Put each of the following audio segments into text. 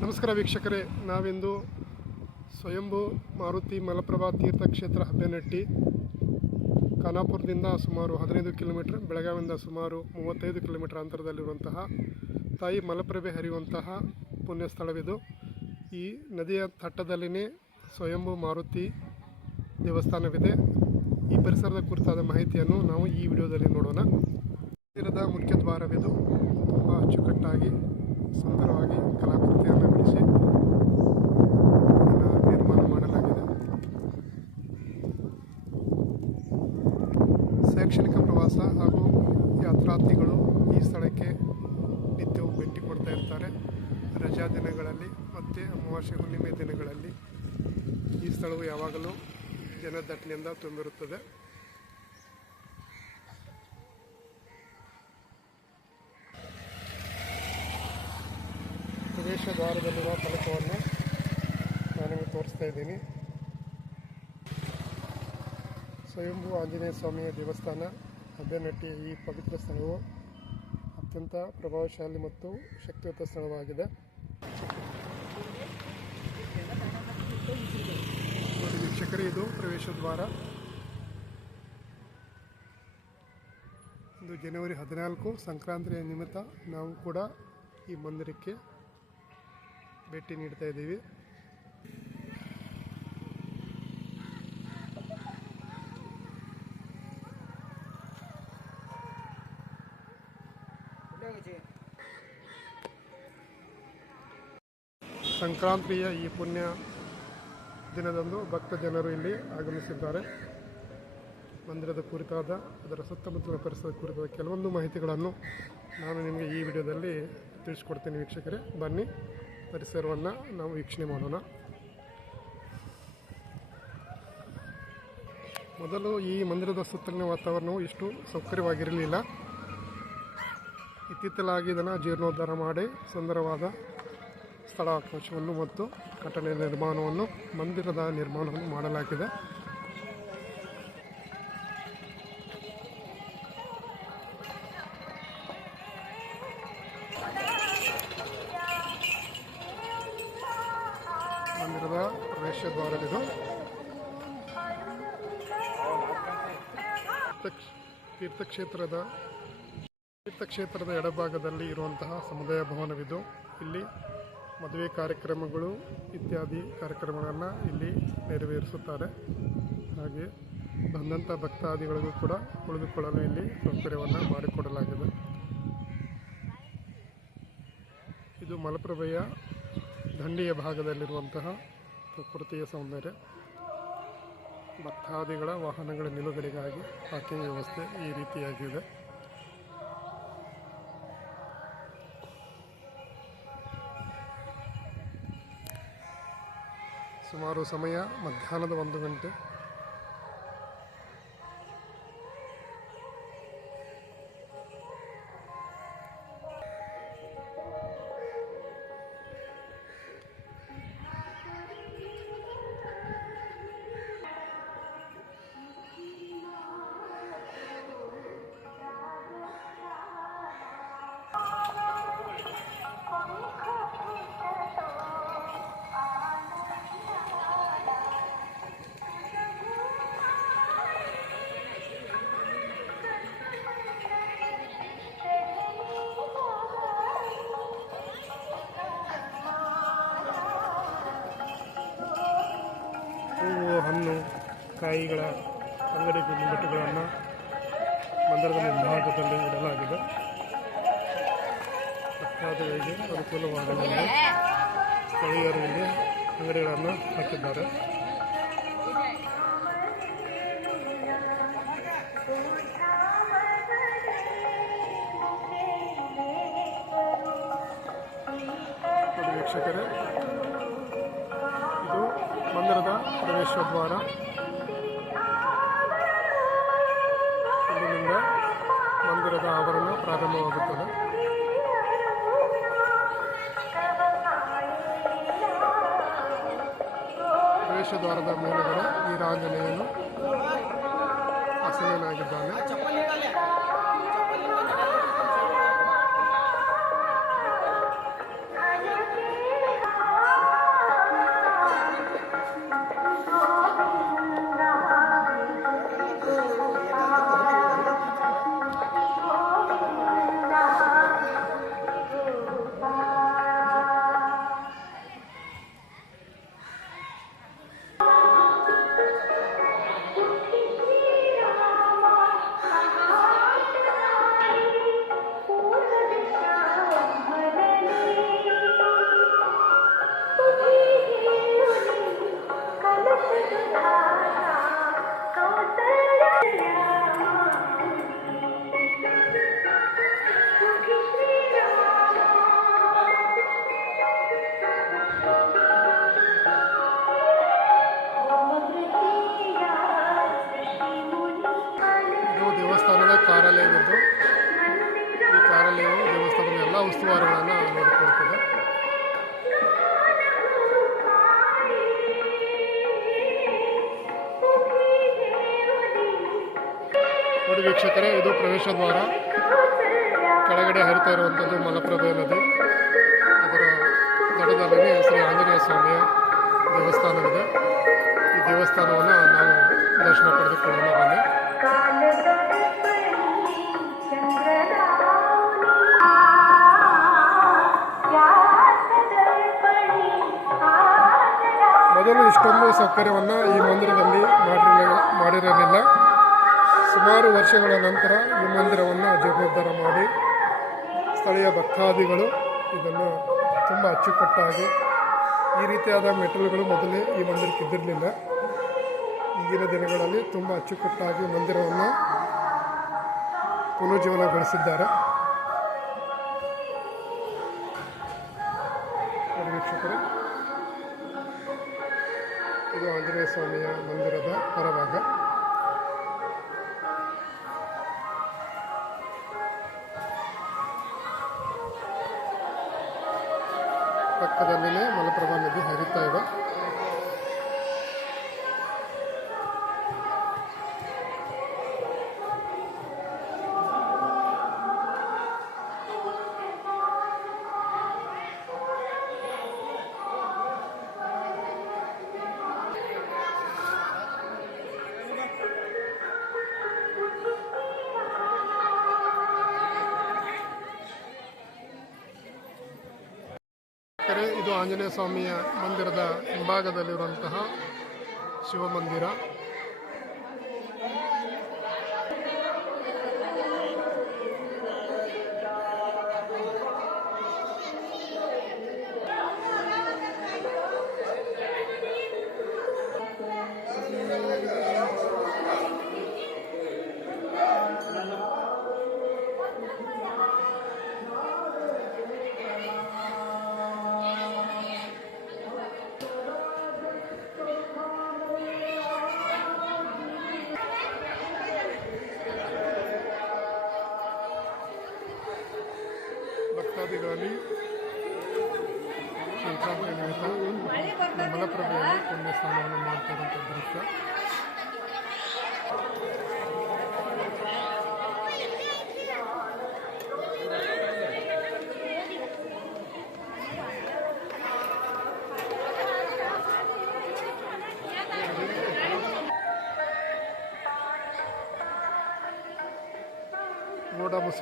ನಮಸ್ಕಾರ ವೀಕ್ಷಕರೇ, ನಾವಿಂದು ಸ್ವಯಂಭು ಮಾರುತಿ ಮಲಪ್ರಭಾ ತೀರ್ಥಕ್ಷೇತ್ರ ಹಬ್ಬೆನಟ್ಟಿ ಖಾನಾಪುರದಿಂದ ಸುಮಾರು ಹದಿನೈದು ಕಿಲೋಮೀಟ್ರ್, ಬೆಳಗಾವಿಯಿಂದ ಸುಮಾರು ಮೂವತ್ತೈದು ಕಿಲೋಮೀಟ್ರ್ ಅಂತರದಲ್ಲಿರುವಂತಹ ತಾಯಿ ಮಲಪ್ರಭೆ ಹರಿಯುವಂತಹ ಪುಣ್ಯಸ್ಥಳವಿದು. ಈ ನದಿಯ ತಟ್ಟದಲ್ಲಿನೇ ಸ್ವಯಂಭು ಮಾರುತಿ ದೇವಸ್ಥಾನವಿದೆ. ಈ ಪರಿಸರದ ಕುರಿತಾದ ಮಾಹಿತಿಯನ್ನು ನಾವು ಈ ವಿಡಿಯೋದಲ್ಲಿ ನೋಡೋಣ. ಮುಖ್ಯ ದ್ವಾರವಿದು ತುಂಬ ಅಚ್ಚುಕಟ್ಟಾಗಿ ಸುಂದರವಾಗಿ ಕಲಾಕೃತಿಯನ್ನು ಬಿಡಿಸಿ ಇದನ್ನು ನಿರ್ಮಾಣ ಮಾಡಲಾಗಿದೆ ಶೈಕ್ಷಣಿಕ ಪ್ರವಾಸ ಹಾಗೂ ಯಾತ್ರಾರ್ಥಿಗಳು ಈ ಸ್ಥಳಕ್ಕೆ ನಿತ್ಯವೂ ಭೇಟಿ ಕೊಡ್ತಾ ಇರ್ತಾರೆ ರಜಾ ದಿನಗಳಲ್ಲಿ ಮತ್ತು ಅಮಾವಾಸ್ಯೆ ಹುಣ್ಣಿಮೆ ದಿನಗಳಲ್ಲಿ ಈ ಸ್ಥಳವು ಯಾವಾಗಲೂ ಜನದಟ್ಟಣೆಯಿಂದ ತುಂಬಿರುತ್ತದೆ. ಪ್ರವೇಶ ದ್ವಾರದಲ್ಲಿರುವ ಫಲಕವನ್ನು ನಾನು ನಿಮಗೆ ತೋರಿಸ್ತಾ ಇದ್ದೀನಿ. ಸ್ವಯಂಭೂ ಆಂಜನೇಯ ಸ್ವಾಮಿಯ ದೇವಸ್ಥಾನ ಹಬ್ಬೆನಟ್ಟಿಯ ಈ ಪವಿತ್ರ ಸ್ಥಳವು ಅತ್ಯಂತ ಪ್ರಭಾವಶಾಲಿ ಮತ್ತು ಶಕ್ತಿಯುತ ಸ್ಥಳವಾಗಿದೆ. ವೀಕ್ಷಕರೇ, ಇದು ಪ್ರವೇಶ ದ್ವಾರ. ಜನವರಿ ಹದಿನಾಲ್ಕು, ಸಂಕ್ರಾಂತಿಯ ನಿಮಿತ್ತ ನಾವು ಕೂಡ ಈ ಮಂದಿರಕ್ಕೆ ಭೇಟಿ ನೀಡ್ತಾ ಇದ್ದೀವಿ. ಸಂಕ್ರಾಂತಿಯ ಈ ಪುಣ್ಯ ದಿನದಂದು ಭಕ್ತ ಜನರು ಇಲ್ಲಿ ಆಗಮಿಸಿದ್ದಾರೆ. ಮಂದಿರದ ಕುರಿತಾದ, ಅದರ ಸುತ್ತಮುತ್ತಲಿನ ಪರಿಸರದ ಕುರಿತಾದ ಕೆಲವೊಂದು ಮಾಹಿತಿಗಳನ್ನು ನಾನು ನಿಮಗೆ ಈ ವಿಡಿಯೋದಲ್ಲಿ ತಿಳಿಸ್ಕೊಡ್ತೀನಿ ವೀಕ್ಷಕರೇ. ಬನ್ನಿ, ಪರಿಸರವನ್ನು ನಾವು ವೀಕ್ಷಣೆ ಮಾಡೋಣ. ಮೊದಲು ಈ ಮಂದಿರದ ಸುತ್ತಲಿನ ವಾತಾವರಣವು ಇಷ್ಟು ಸೌಕರ್ಯವಾಗಿರಲಿಲ್ಲ. ಇತ್ತೀಚಲಾಗಿ ಇದನ್ನು ಜೀರ್ಣೋದ್ಧಾರ ಮಾಡಿ ಸುಂದರವಾದ ಸ್ಥಳಾವಕಾಶವನ್ನು ಮತ್ತು ಕಟ್ಟಡ ನಿರ್ಮಾಣವನ್ನು, ಮಂದಿರದ ನಿರ್ಮಾಣವನ್ನು ಮಾಡಲಾಗಿದೆ. ಮಂದಿರದ ದ್ವಾರವಿದು ತೀರ್ಥಕ್ಷ- ತೀರ್ಥಕ್ಷೇತ್ರದ ತೀರ್ಥಕ್ಷೇತ್ರದ ಎಡಭಾಗದಲ್ಲಿ ಇರುವಂತಹ ಸಮುದಾಯ ಭವನವಿದು. ಇಲ್ಲಿ ಮದುವೆ ಕಾರ್ಯಕ್ರಮಗಳು ಇತ್ಯಾದಿ ಕಾರ್ಯಕ್ರಮಗಳನ್ನು ಇಲ್ಲಿ ನೆರವೇರಿಸುತ್ತಾರೆ. ಹಾಗೆ ಬಂದಂಥ ಭಕ್ತಾದಿಗಳಿಗೂ ಕೂಡ ಉಳಿದುಕೊಳ್ಳಲು ಇಲ್ಲಿ ಸೌಕರ್ಯವನ್ನು ಮಾಡಿಕೊಡಲಾಗಿದೆ. ಇದು ಮಲಪ್ರಭೆಯ ದಂಡೆಯ ಭಾಗದಲ್ಲಿರುವಂತಹ ಪ್ರಕೃತಿಯ ಸೌಂದರ್ಯ. ಭಕ್ತಾದಿಗಳ ವಾಹನಗಳ ನಿಲುಗಡೆಗಾಗಿ ಪಾರ್ಕಿಂಗ್ ವ್ಯವಸ್ಥೆ ಈ ರೀತಿಯಾಗಿದೆ. ಸುಮಾರು ಸಮಯ ಮಧ್ಯಾಹ್ನದ ಒಂದು ಗಂಟೆ ಕಾಯಿಗಳ ಅಂಗಡಿ ಗುಮ್ಮಟಗಳನ್ನು ಮಂದಿರದ ಮುಂಭಾಗದಲ್ಲಿ ಇಡಲಾಗಿದೆ. ಭಕ್ತಾದಿಗಳಿಗೆ ಅನುಕೂಲವಾಗಲೆಂದು. ಸ್ಥಳೀಯರು ಇಲ್ಲಿ ಅಂಗಡಿಗಳನ್ನು ಹಾಕಿದ್ದಾರೆ. ಮಂದಿರದ ಆವರಣ ಪ್ರಾರಂಭವಾಗುತ್ತದೆ. ಪ್ರವೇಶ ದ್ವಾರದ ಮೇಲುಗಡೆ ವೀರಾಂಜನೇಯನು ಹಸನೇನಾಗಿದ್ದಾನೆ ವೀಕ್ಷಕರೇ, ಇದು ಪ್ರವೇಶ ದ್ವಾರ. ಕೆಳಗಡೆ ಹರಿತಾ ಇರುವಂಥದ್ದು ಮಲಪ್ರಭೆ ನದಿ. ಅದರ ದಡದಲ್ಲೇ ಶ್ರೀ ಆಂಜನೇಯ ಸ್ವಾಮಿಯ ದೇವಸ್ಥಾನವಿದೆ. ಈ ದೇವಸ್ಥಾನವನ್ನು ನಾವು ದರ್ಶನ ಪಡೆದುಕೊಳ್ಳೋಣ, ಬನ್ನಿ. ಮೊದಲು ಇಷ್ಟೊಂದು ಸೌಕರ್ಯವನ್ನು ಈ ಮಂದಿರದಲ್ಲಿ ಮಾಡಿರಲಿಲ್ಲ ಮಾಡಿರಲಿಲ್ಲ. ಸುಮಾರು ವರ್ಷಗಳ ನಂತರ ಈ ಮಂದಿರವನ್ನು ಜೀರ್ಣೋದ್ಧಾರ ಮಾಡಿ ಸ್ಥಳೀಯ ಭಕ್ತಾದಿಗಳು ಇದನ್ನು ತುಂಬ ಅಚ್ಚುಕಟ್ಟಾಗಿ ಈ ರೀತಿಯಾದ ಮೆಟಲ್ಗಳು ಮೊದಲೇ ಈ ಮಂದಿರಕ್ಕೆ ಇದ್ದಿರಲಿಲ್ಲ. ಈಗಿನ ದಿನಗಳಲ್ಲಿ ತುಂಬ ಅಚ್ಚುಕಟ್ಟಾಗಿ ಮಂದಿರವನ್ನು ಪುನರ್ಜೀವನಗೊಳಿಸಿದ್ದಾರೆ. ಇದು ಆಂಜನೇಯ ಸ್ವಾಮಿಯ ಮಂದಿರದ ಹೊರಭಾಗ ಪಕ್ಕದಲ್ಲಿನೇ ಮಲಪ್ರಭಾ ನದಿ ಹರಿತಾ ಇದೆ. ಇದು ಆಂಜನೇಯ ಸ್ವಾಮಿಯ ಮಂದಿರದ ಹಿಂಭಾಗದಲ್ಲಿರುವಂತಹ ಶಿವ ಭಕ್ತಾದಿಗಳಲ್ಲಿ ಸಂಕ್ರಾಂತಿ ನಿಮಿತ್ತ ಮಲಪ್ರಭೆಯಲ್ಲಿ ಪುಣ್ಯ ಸ್ನಾನವನ್ನು ಮಾಡ್ತಕ್ಕಂಥ ದೃಶ್ಯ.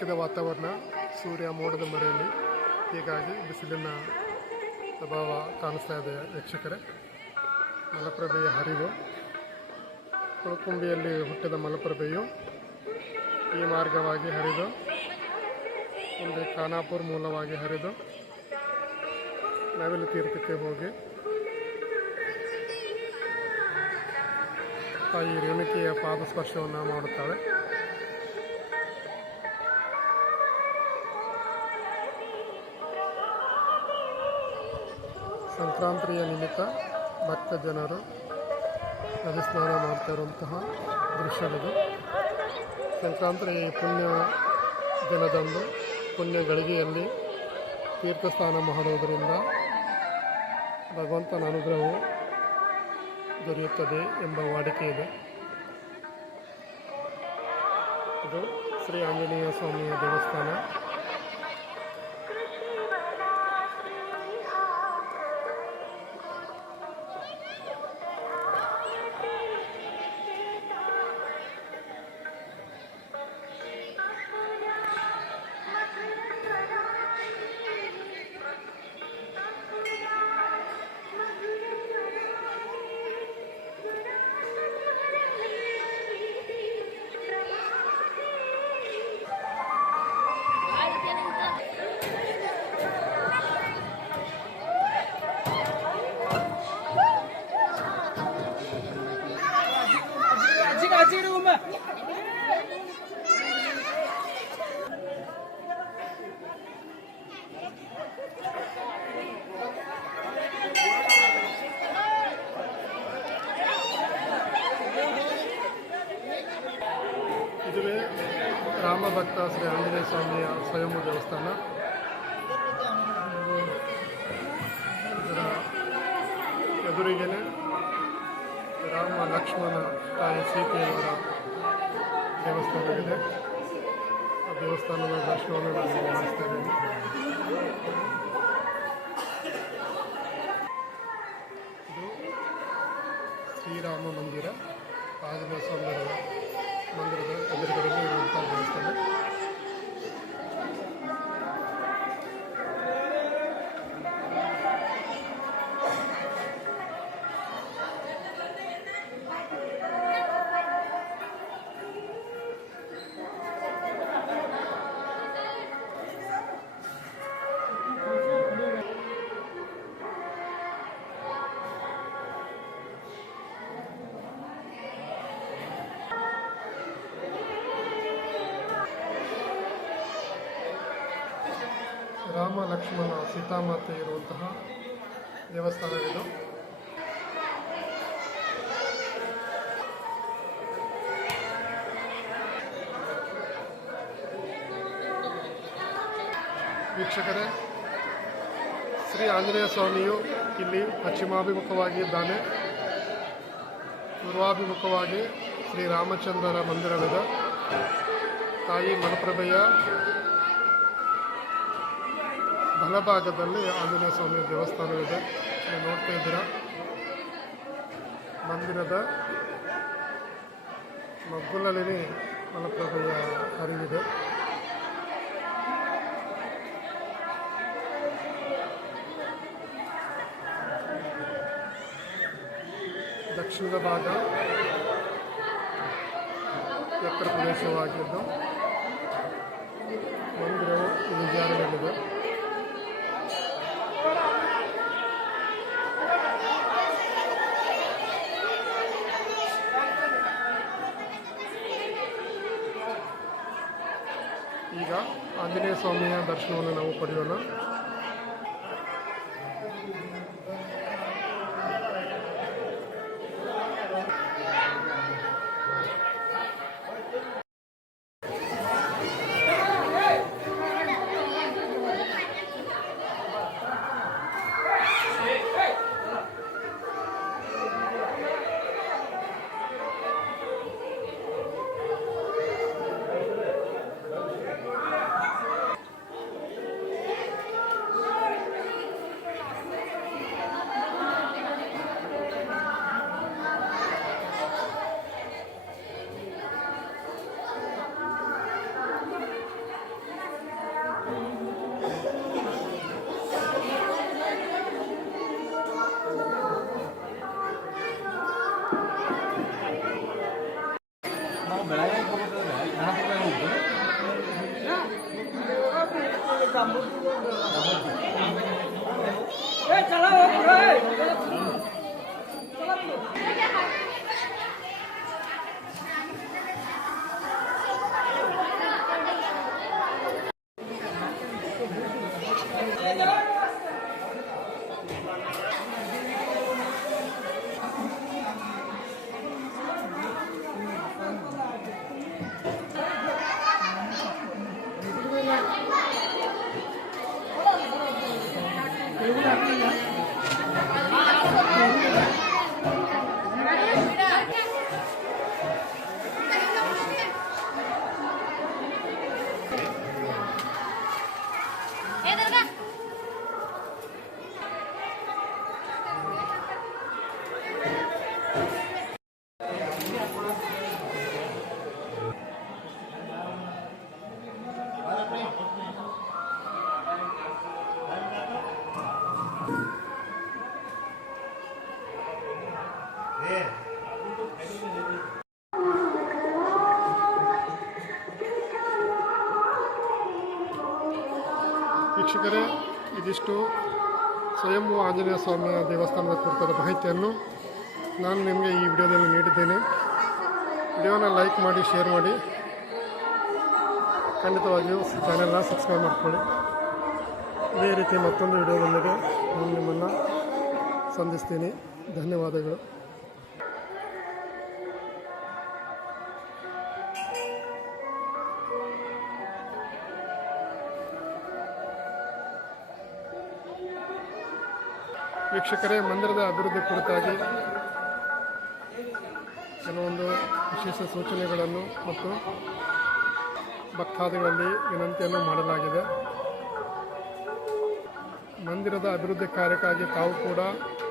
ಮೋಡ ವಾತಾವರಣ ಸೂರ್ಯ ಮೋಡದ ಮರೆಯಲ್ಲಿ. ಹೀಗಾಗಿ ಬಿಸಿಲಿನ ಪ್ರಭಾವ ಕಾಣಿಸ್ತಾ ಇದೆ ವೀಕ್ಷಕರೇ. ಮಲಪ್ರಭೆಯ ಹರಿವು, ಕುಳಕುಂಬಿಯಲ್ಲಿ ಹುಟ್ಟಿದ ಮಲಪ್ರಭೆಯು ಈ ಮಾರ್ಗವಾಗಿ ಹರಿದು ಮುಂದೆ ಖಾನಾಪುರ್ ಮೂಲವಾಗಿ ಹರಿದು, ನವಿಲು ತೀರ್ಥಕ್ಕೆ ಹೋಗಿ ತಾಯಿ ರೇಣುಕಿಯ ಪಾದಸ್ಪರ್ಶವನ್ನು ಮಾಡುತ್ತಾಳೆ. ಸಂಕ್ರಾಂತಿಯ ನಿಮಿತ್ತ ಭಕ್ತ ಜನರು ನದಿ ಸ್ನಾನ ಮಾಡ್ತಾ ಇರುವಂತಹ ದೃಶ್ಯವಿದು. ಸಂಕ್ರಾಂತಿ ಪುಣ್ಯ ದಿನದಂದು ಪುಣ್ಯ ಗಳಿಗೆಯಲ್ಲಿ ತೀರ್ಥ ಭಗವಂತನ ಅನುಗ್ರಹವು ದೊರೆಯುತ್ತದೆ ಎಂಬ ವಾಡಿಕೆ ಇದೆ. ಇದು ಶ್ರೀ ಆಂಜನೇಯ ಸ್ವಾಮಿಯ ದೇವಸ್ಥಾನ. ರಾಮ ಲಕ್ಷ್ಮಣ ತಾಯಿ ಸೀತೆಯವರ ದೇವಸ್ಥಾನವಿದೆ. ಆ ದೇವಸ್ಥಾನದ ದರ್ಶನವನ್ನು ನಾನು ಮಾಡಿಸ್ತಾ ಇದ್ದೀನಿ ಇದು ಶ್ರೀರಾಮ ಮಂದಿರ ಆಂಜನೇಯ ಸೌಂದರ್ಯ ಮಂದಿರದ ಎದುರುಗಡೆ ಇರುವಂಥ ದೇವಸ್ಥಾನ. ಲಕ್ಷ್ಮಣ ಸೀತಾಮಾತೆ ಇರುವಂತಹ ದೇವಸ್ಥಾನವಿದು. ವೀಕ್ಷಕರೇ, ಶ್ರೀ ಆಂಜನೇಯ ಸ್ವಾಮಿಯು ಇಲ್ಲಿ ಪಶ್ಚಿಮಾಭಿಮುಖವಾಗಿ ಇದ್ದಾನೆ. ಪೂರ್ವಾಭಿಮುಖವಾಗಿ ಶ್ರೀ ರಾಮಚಂದ್ರರ ಮಂದಿರವಿದೆ. ತಾಯಿ ಮಲಪ್ರಭೆಯ ಬಲಭಾಗದಲ್ಲಿ ಆಂಜನೇಯ ಸ್ವಾಮಿ ದೇವಸ್ಥಾನವಿದೆ. ನೀವು ನೋಡ್ತಾ ಇದ್ದೀರಾ? ಮಂದಿರದ ಮಗ್ಗುಲಲ್ಲಿ ಮಲಪ್ರಭೆಯ ಹರಿವಿದೆ. ದಕ್ಷಿಣದ ಭಾಗ ಎತ್ತರ ಪ್ರದೇಶವಾಗಿದ್ದು ಆಂಜನೇಯ ಸ್ವಾಮಿಯ ದರ್ಶನವನ್ನು ನಾವು ಪಡೆಯೋಣ. ವೀಕ್ಷಕರೇ, ಇದಿಷ್ಟು ಸ್ವಯಂಭೂ ಆಂಜನೇಯ ಸ್ವಾಮಿಯ ದೇವಸ್ಥಾನದ ಕುರಿತಾದ ಮಾಹಿತಿಯನ್ನು ನಾನು ನಿಮಗೆ ಈ ವಿಡಿಯೋದಲ್ಲಿ ನೀಡಿದ್ದೇನೆ. ವಿಡಿಯೋನ ಲೈಕ್ ಮಾಡಿ, ಶೇರ್ ಮಾಡಿ. ಖಂಡಿತವಾಗಿಯೂ ಚಾನೆಲ್ನ ಸಬ್ಸ್ಕ್ರೈಬ್ ಮಾಡಿಕೊಳ್ಳಿ. ಇದೇ ರೀತಿ ಮತ್ತೊಂದು ವಿಡಿಯೋದೊಂದಿಗೆ ನಾನು ನಿಮ್ಮನ್ನು ಸಂಧಿಸ್ತೀನಿ. ಧನ್ಯವಾದಗಳು. ವೀಕ್ಷಕರೇ, ಮಂದಿರದ ಅಭಿವೃದ್ಧಿ ಕುರಿತಾಗಿ ಕೆಲವೊಂದು ವಿಶೇಷ ಸೂಚನೆಗಳನ್ನು ಮತ್ತು ಭಕ್ತಾದಿಗಳಲ್ಲಿ ವಿನಂತಿಯನ್ನು ಮಾಡಲಾಗಿದೆ. ಮಂದಿರದ ಅಭಿವೃದ್ಧಿ ಕಾರ್ಯಕ್ಕಾಗಿ ತಾವು ಕೂಡ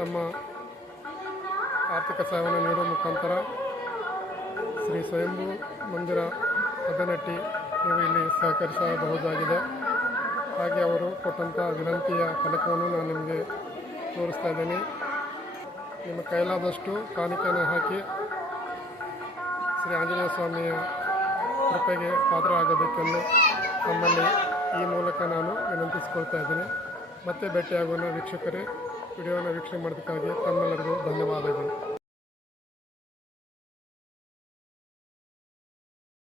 ತಮ್ಮ ಆರ್ಥಿಕ ಸಹಾಯವನ್ನು ನೀಡುವ ಮುಖಾಂತರ ಶ್ರೀ ಸ್ವಯಂಭೂ ಮಂದಿರ ಅದನಟ್ಟಿ ನೀವು ಇಲ್ಲಿ ಸಹಕರಿಸಬಹುದಾಗಿದೆ. ಹಾಗೆ ಅವರು ಕೊಟ್ಟಂಥ ವಿನಂತಿಯ ಫಲಕವನ್ನು ನಾನು ನಿಮಗೆ ತೋರಿಸ್ತಾ ಇದ್ದೇನೆ. ನಿಮ್ಮ ಕೈಲಾದಷ್ಟು ಕಾಣಿಕೆಯನ್ನು ಹಾಕಿ ಶ್ರೀ ಆಂಜನೇಯ ಸ್ವಾಮಿಯ ಕೃಪೆಗೆ ಪಾತ್ರ ಆಗಬೇಕೆಂದು ತಮ್ಮಲ್ಲಿ ಈ ಮೂಲಕ ನಾನು ವಿನಂತಿಸಿಕೊಳ್ತಾ ಇದ್ದೀನಿ. ಮತ್ತೆ ಭೇಟಿಯಾಗುವ ವೀಕ್ಷಕರೇ. ವಿಡಿಯೋನ ವೀಕ್ಷಣೆ ಮಾಡೋದಕ್ಕಾಗಿ ತಮ್ಮೆಲ್ಲರಿಗೂ ಧನ್ಯವಾದಗಳು.